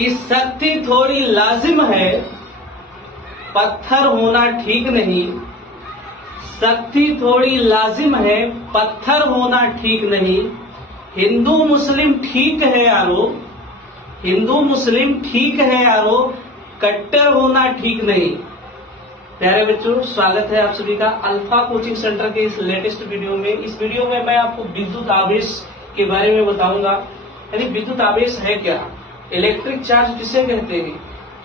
कि शक्ति थोड़ी लाजिम है, पत्थर होना ठीक नहीं। शक्ति थोड़ी लाजिम है, पत्थर होना ठीक नहीं। हिंदू मुस्लिम ठीक है यारो, हिंदू मुस्लिम ठीक है यारो, कट्टर होना ठीक नहीं। प्यारे बच्चों, स्वागत है आप सभी का अल्फा कोचिंग सेंटर के इस लेटेस्ट वीडियो में। इस वीडियो में मैं आपको विद्युत आवेश के बारे में बताऊंगा। यानी विद्युत आवेश है क्या, इलेक्ट्रिक चार्ज किसे कहते हैं,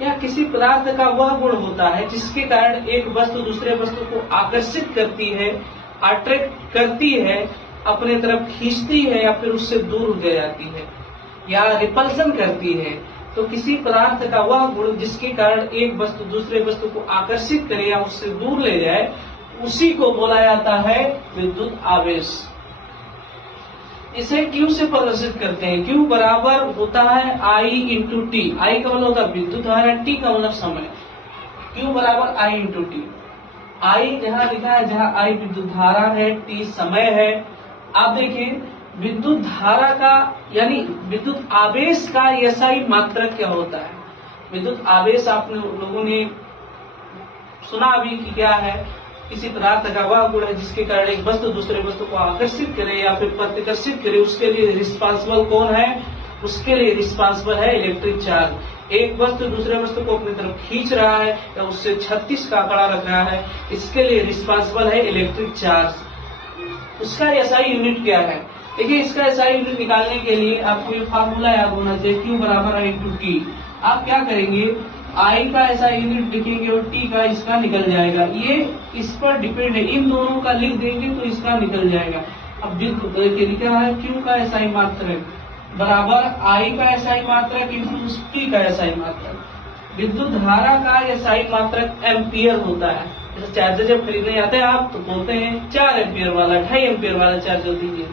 या किसी पदार्थ का वह गुण होता है जिसके कारण एक वस्तु दूसरे वस्तु को आकर्षित करती है, अट्रैक्ट करती है, अपने तरफ खींचती है या फिर उससे दूर हो जाती है या रिपल्सन करती है। तो किसी पदार्थ का वह गुण जिसके कारण एक वस्तु दूसरे वस्तु को आकर्षित करे या उससे दूर ले जाए, उसी को बोला जाता है विद्युत आवेश। इसे Q से प्रदर्शित करते हैं। Q बराबर होता है I इंटू टी। I का मतलब होता है विद्युत धारा, T का मतलब समय। Q बराबर I इंटू टी। I जहाँ लिखा है, जहाँ I विद्युत धारा है, T समय है। आप देखिए विद्युत धारा का यानी विद्युत आवेश का एसआई मात्रक क्या होता है। विद्युत आवेश आप लोगों ने सुना अभी कि क्या है, किसी पदार्थ का वह गुण है जिसके कारण एक वस्तु दूसरे वस्तु को आकर्षित करे या फिर प्रतिकर्षित करे। उसके लिए रिस्पांसिबल कौन है, उसके लिए रिस्पांसिबल है इलेक्ट्रिक चार्ज। एक वस्तु दूसरे वस्तु को अपनी तरफ खींच रहा है या उससे 36 का आंकड़ा रख रहा है, इसके लिए रिस्पांसिबल है इलेक्ट्रिक चार्ज। उसका एसआई यूनिट क्या है, देखिए इसका एसआई यूनिट निकालने के लिए आपको ये फार्मूला याद होना चाहिए, Q बराबर I इंटू टी। आप क्या करेंगे, I का एसआई यूनिट लिखेंगे और T का इसका निकल जाएगा। ये इस पर डिपेंड है, इन दोनों का लिख देंगे तो इसका निकल जाएगा। अब लिखा है Q का एसआई मात्रक बराबर I का एसआई मात्रक इंटू T का एसआई मात्रक। विद्युत धारा का एसआई मात्रक एम्पियर होता है। जैसे चार्जर जब खरीदने आते हैं आप तो बोलते हैं 4 एम्पियर वाला, 2.5 एम्पियर वाला चार्जर दीजिए,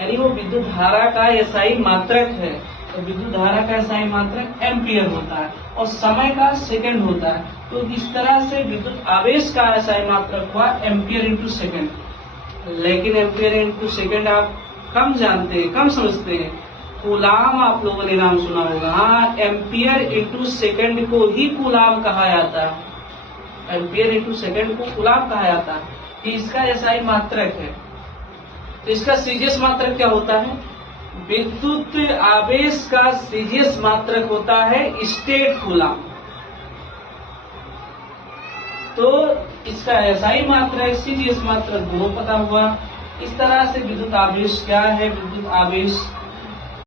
यानी वो विद्युत धारा का एसआई मात्रक है। तो विद्युत धारा का एसआई मात्रक एम्पियर होता है और समय का सेकंड होता है। तो इस तरह से विद्युत आवेश का एसआई मात्रक हुआ एम्पियर इंटू सेकंड। लेकिन एम्पियर इंटू सेकंड आप कम जानते हैं, कम समझते हैं। कूलाम आप लोगों ने नाम सुना होगा। हाँ, एम्पियर इंटू सेकंड को ही कूलाम कहा जाता है। एम्पियर इंटू सेकंड को कूलाम कहा जाता है, कि इसका एसआई मात्रक है। तो इसका सीजीएस मात्रक क्या होता है, विद्युत आवेश का सीजीएस मात्रक होता है स्टेट कूलाम। तो इसका एसआई मात्रक, सीजीएस मात्रक दोनों पता हुआ। इस तरह से विद्युत आवेश क्या है, विद्युत आवेश